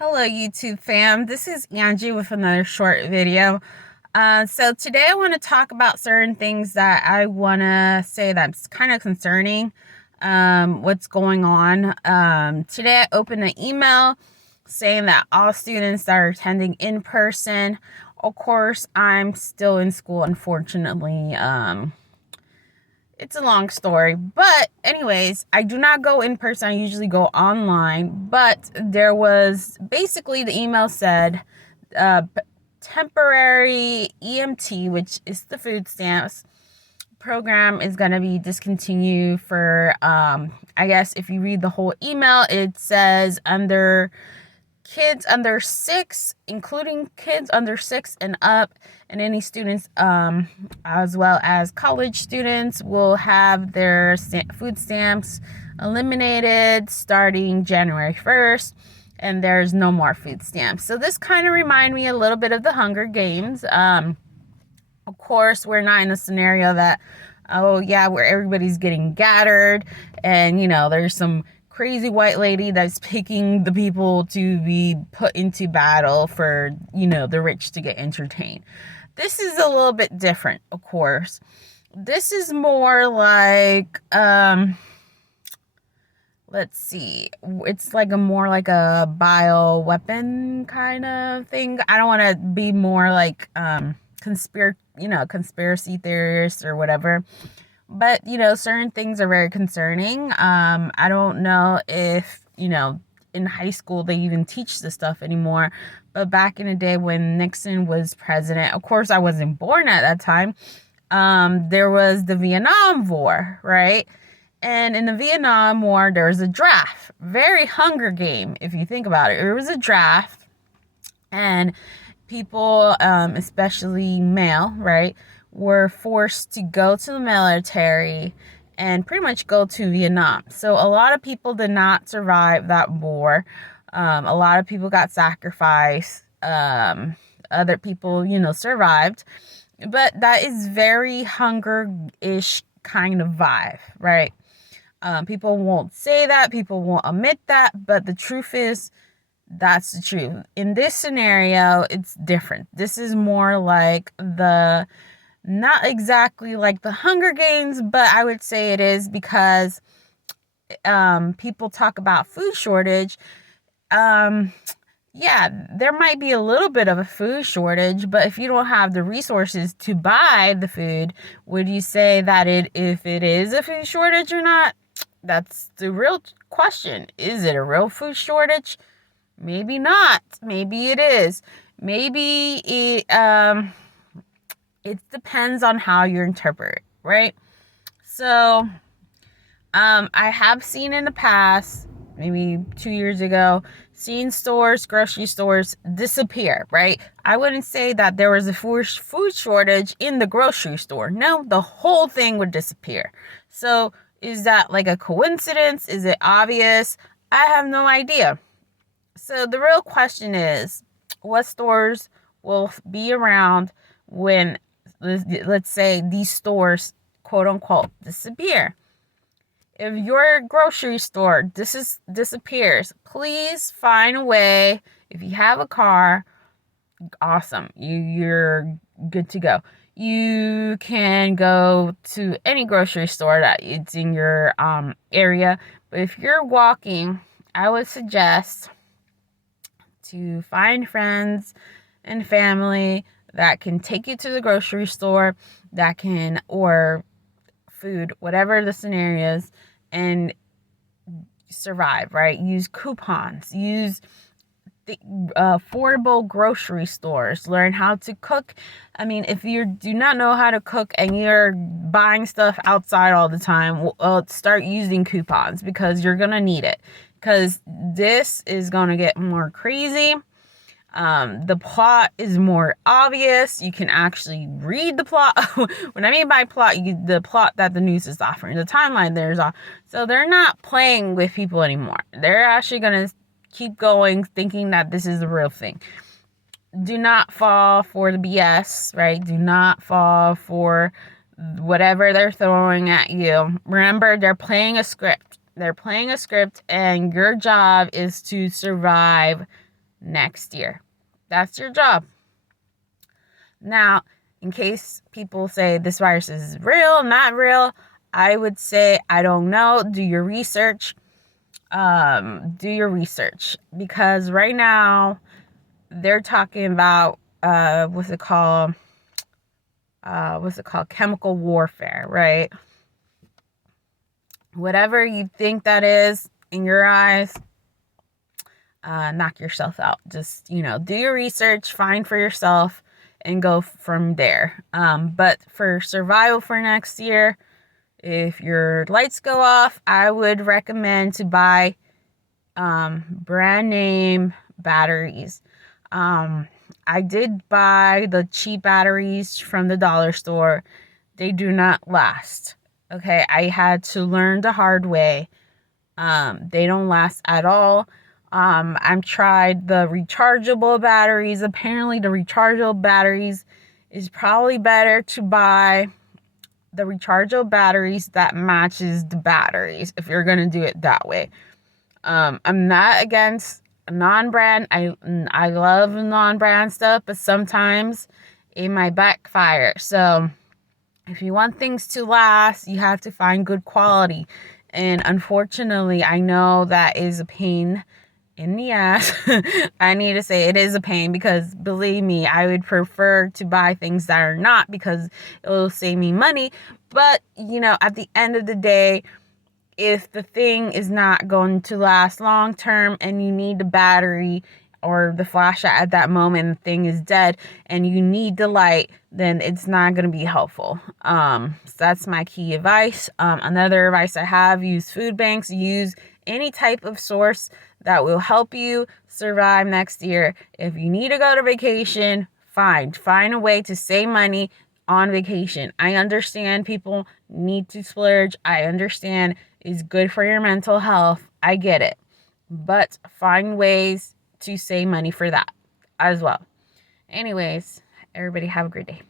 Hello, YouTube fam. This is Angie with another short video. So today I want to talk about certain things that I want to say that's kind of concerning. What's going on. Today I opened an email saying that all students that are attending in person, of course, I'm still in school, unfortunately. It's a long story, but anyways, I do not go in person. I usually go online, but there was basically the email said temporary EMT, which is the food stamps program, is going to be discontinued for I guess if you read the whole email, it says under kids under 6, including kids under 6 and up, and any students as well as college students will have their food stamps eliminated starting January 1st, and there's no more food stamps. So this kind of remind me a little bit of the Hunger Games. Of course, we're not in a scenario that, oh yeah, where everybody's getting gathered and there's some crazy white lady that's picking the people to be put into battle for the rich to get entertained. This is a little bit different, of course. This is more like let's see, it's like a bio weapon kind of thing. I don't want to be more like conspiracy theorists or whatever, but certain things are very concerning. I don't know if in high school they even teach this stuff anymore, but back in the day when Nixon was president, of course I wasn't born at that time, there was the Vietnam War, right? And in the Vietnam War there was a draft, very Hunger Game if you think about it. It was a draft, and people, especially male, right, were forced to go to the military and pretty much go to Vietnam. So a lot of people did not survive that war. A lot of people got sacrificed. Other people, survived. But that is very hunger-ish kind of vibe, right? People won't say that. People won't admit that. But the truth is, that's the truth. In this scenario, it's different. This is more like not exactly like the Hunger Games, but I would say it is because people talk about food shortage. Yeah, there might be a little bit of a food shortage, but if you don't have the resources to buy the food, would you say that if it is a food shortage or not? That's the real question. Is it a real food shortage? Maybe not. Maybe it is. Maybe it depends on how you interpret, right? So, I have seen in the past, maybe 2 years ago, seen grocery stores disappear, right? I wouldn't say that there was a food shortage in the grocery store. No, the whole thing would disappear. So, is that like a coincidence? Is it obvious? I have no idea. So the real question is, what stores will be around when, let's say, these stores, quote unquote, disappear? If your grocery store disappears, please find a way. If you have a car, awesome. You're good to go. You can go to any grocery store that it's in your area. But if you're walking, I would suggest to find friends and family that can take you to the grocery store, or food, whatever the scenario is, and survive, right? Use coupons, use the affordable grocery stores, learn how to cook. I mean, if you do not know how to cook and you're buying stuff outside all the time, start using coupons because you're gonna need it, because this is gonna get more crazy. The plot is more obvious. You can actually read the plot. When I mean by plot, the plot that the news is offering, the timeline there's off. So they're not playing with people anymore. They're actually gonna keep going, thinking that this is the real thing. Do not fall for the BS, right? Do not fall for whatever they're throwing at you. Remember, they're playing a script. And your job is to survive next year. That's your job. Now, in case people say this virus is real, not real, I would say, I don't know. Do your research. Because right now they're talking about what's it called? Chemical warfare, right? Whatever you think that is in your eyes, knock yourself out. Just, do your research, find for yourself, and go from there. But for survival for next year, if your lights go off, I would recommend to buy brand name batteries. I did buy the cheap batteries from the dollar store. They do not last. Okay, I had to learn the hard way. They don't last at all. I've tried the rechargeable batteries. Apparently, the rechargeable batteries is probably better to buy the rechargeable batteries that matches the batteries if you're gonna do it that way. I'm not against non-brand. I love non-brand stuff, but sometimes it might backfire. So if you want things to last, you have to find good quality. And unfortunately, I know that is a pain in the ass. I need to say it is a pain, because believe me, I would prefer to buy things that are not, because it will save me money. But, at the end of the day, if the thing is not going to last long term and you need the battery or the flashlight at that moment, the thing is dead and you need the light, then it's not going to be helpful. So that's my key advice. Another advice I have: use food banks, use any type of source that will help you survive next year. If you need to go to vacation, find a way to save money on vacation. I understand people need to splurge. I understand it's good for your mental health. I get it. But find ways to save money for that as well. Anyways, everybody have a great day.